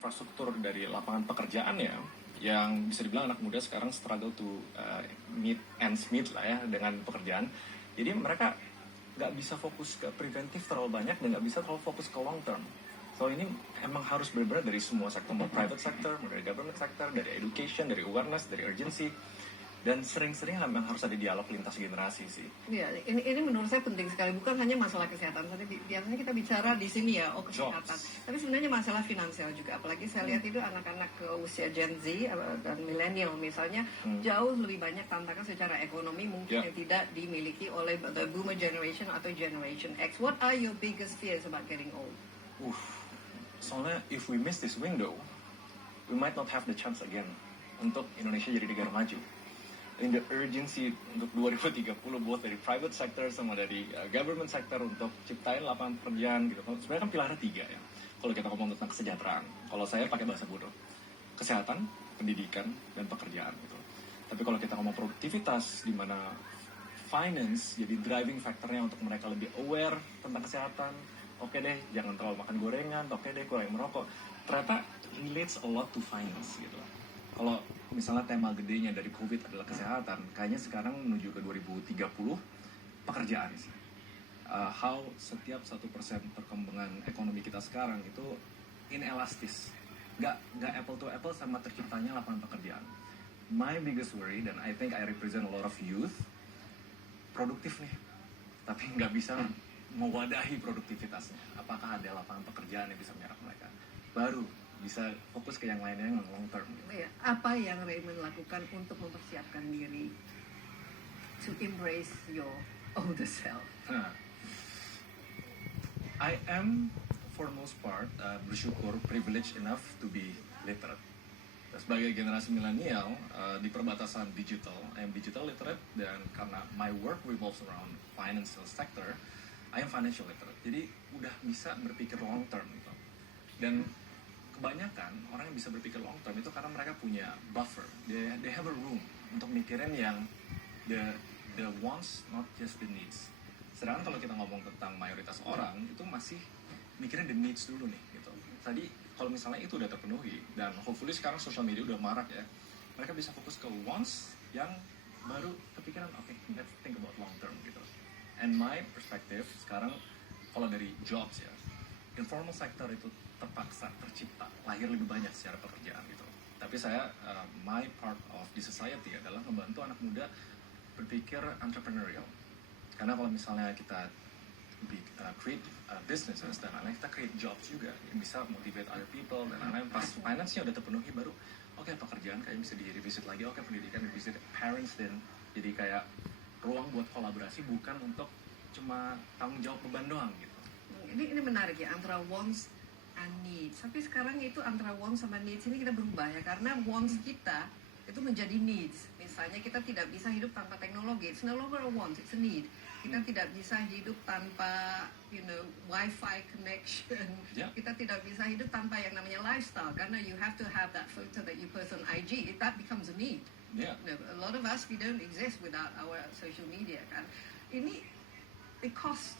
infrastruktur dari lapangan pekerjaan ya, yang bisa dibilang anak muda sekarang struggle to meet ends meet lah ya dengan pekerjaan. Jadi mereka nggak bisa fokus ke preventif terlalu banyak dan nggak bisa terlalu fokus ke long term. So ini emang harus benar-benar dari semua sektor, mau private sector, mau dari government sector, dari education, dari awareness, dari urgency. Dan sering-sering memang harus ada dialog lintas generasi sih. Iya, ini menurut saya penting sekali. Bukan hanya masalah kesehatan. Biasanya kita bicara di sini ya, kesehatan. Jobs. Tapi sebenarnya masalah finansial juga. Apalagi saya lihat itu anak-anak ke usia Gen Z dan milenial misalnya jauh lebih banyak tantangan secara ekonomi mungkin yang tidak dimiliki oleh the boomer generation atau generation X. What are your biggest fears about getting old? Soalnya if we miss this window, we might not have the chance again untuk Indonesia jadi negara maju. In the urgency untuk 2030 both dari private sector sama dari government sector untuk ciptain lapangan pekerjaan gitu. Sebenarnya kan pilarnya 3 ya. Kalau kita ngomong tentang kesejahteraan, kalau saya pakai bahasa bodoh, kesehatan, pendidikan, dan pekerjaan gitu. Tapi kalau kita ngomong produktivitas, di mana finance jadi driving factornya untuk mereka lebih aware tentang kesehatan. Oke deh, jangan terlalu makan gorengan. Oke deh, kurangi merokok. Ternyata relates a lot to finance gitu. Kalau misalnya tema gedenya dari COVID adalah kesehatan, kayaknya sekarang menuju ke 2030 pekerjaan sih. How setiap 1% perkembangan ekonomi kita sekarang itu inelastis, nggak apple to apple sama terciptanya lapangan pekerjaan. My biggest worry, dan I think I represent a lot of youth, produktif nih, tapi nggak bisa mewadahi produktivitasnya. Apakah ada lapangan pekerjaan yang bisa menyerap mereka? Baru bisa fokus ke yang lainnya yang long term. Ya, apa yang Raymond lakukan untuk mempersiapkan diri to embrace your older self? I am for most part bersyukur privileged enough to be literate. Sebagai generasi milenial di perbatasan digital, I am digital literate, dan karena my work revolves around financial sector, I am financial literate. Jadi udah bisa berpikir long term gitu. Dan kebanyakan orang yang bisa berpikir long term itu karena mereka punya buffer. They have a room untuk mikirin yang the wants, not just the needs. Sedangkan kalau kita ngomong tentang mayoritas orang itu masih mikirin the needs dulu nih gitu. Tadi kalau misalnya itu udah terpenuhi dan hopefully sekarang social media udah marak ya, mereka bisa fokus ke wants yang baru kepikiran okay, let's think about long term gitu. And my perspective sekarang kalau dari jobs ya, informal sector itu terpaksa tercipta lahir lebih banyak secara pekerjaan gitu. Tapi saya my part of the society adalah membantu anak muda berpikir entrepreneurial. Karena kalau misalnya kita create businesses dan lain-lain, kita create jobs juga yang bisa motivate other people dan lain-lain. Pas finance-nya udah terpenuhi baru oke, pekerjaan kayak bisa di-revisit lagi, oke, pendidikan di-revisit, parents dan jadi kayak ruang buat kolaborasi bukan untuk cuma tanggung jawab beban doang gitu. Ini menarik ya, antara wants and needs. Tapi sekarang itu antara wants sama needs ini kita berubah ya, karena wants kita itu menjadi needs. Misalnya kita tidak bisa hidup tanpa teknologi. It's no longer a want, it's a need. Kita tidak bisa hidup tanpa wifi connection. Kita tidak bisa hidup tanpa yang namanya lifestyle, karena you have to have that filter that you post on IG. That becomes a need. A lot of us, we don't exist without our social media kan. Ini the cost